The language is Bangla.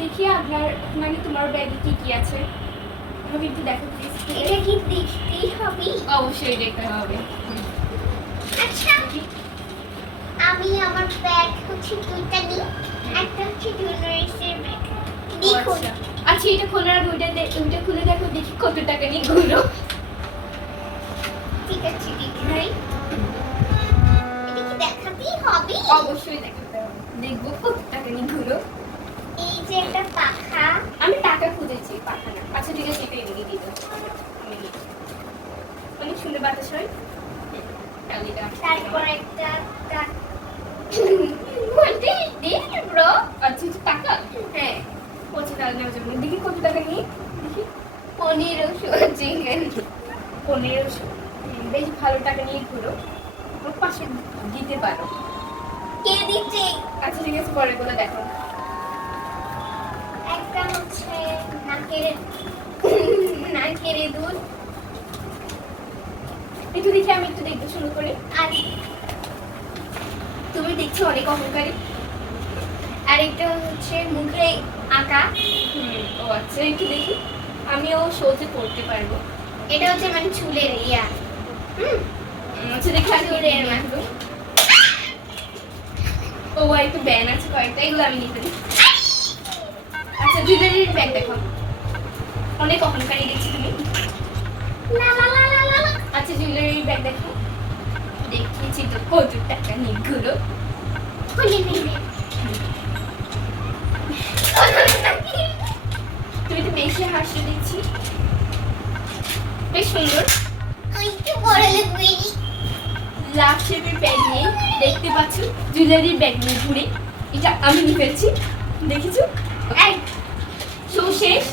দেখি আপনার মানে তোমার ব্যাগে কি কি আছে? আমাকে একটু দেখো প্লিজ এটা কি দেখতেই হবে? অবশ্যই দেখতে হবে। আচ্ছা আমি আমার ব্যাগ হচ্ছে দুইটা নিই। একটা হচ্ছে জুয়েলারিসের ব্যাগ। দেখুন। আচ্ছা। আচ্ছা এটা খোলার আগে ওইটা দে- ওইটা খুলে দেখো দেখি কত টাকা নিয়ে ঘুরো ঠিক আছে দিদি ভাই এটা কি দেখাতেই হবে? অবশ্যই দেখাতে হবে। দেখব কত টাকা নিয়ে ঘুরো এই একটা পাখা। আমি টাকা খুঁজেছি পাখা না। আচ্ছা ঠিক আছে এটা এদিকে দিয়ে দাও আমি নিই। অনেক সুন্দর বাতাস হয়। তারপর একটা আচ্ছা আচ্ছা, টাকা হ্যাঁ। পঁচিশ টাকা নেওয়া যাবে দেখি কত টাকা নিয়ে। দেখি। পনেরোশো চিকেন পনেরোশো বেশ ভালো টাকা নিয়ে ঘুরো। পাশে দিতে পারো। কে দিচ্ছে? আচ্ছা ঠিক আছে পরে গুলো দেখো একটা হচ্ছে দুধ। একটু দেখি আমি একটু দেখতে শুরু করি। আর তুমি দেখছ অনেক অহংকারী। আরেকটা হচ্ছে মুখে আঁকা। ও আচ্ছা একটু দেখি। আমিও শোতে করতে পারব। এটা হচ্ছে মানে চুলের ইয়া। হুম? আচ্ছা দেখি চুলের মাখবো ও আর একটু ব্যান আছে কয়েকটা এগুলো আমি নিতে আচ্ছা জুয়েলারির ব্যাগ দেখো। অনেক অহংকারী দেখছি তুমি। আচ্ছা জুয়েলারির ব্যাগ দেখো। দেখিয়েছি তো কত টাকা খুলে তুমি তো বেশি হাসি দেখছি বেশ সুন্দর। লাভ শেপের ব্যাগ নিয়ে দেখতে পাচ্ছ জুয়েলারির ব্যাগ নিয়ে ঘুরে। এটা আমি নিয়ে ফেলছি। দেখেছ? এই। শো শেষ।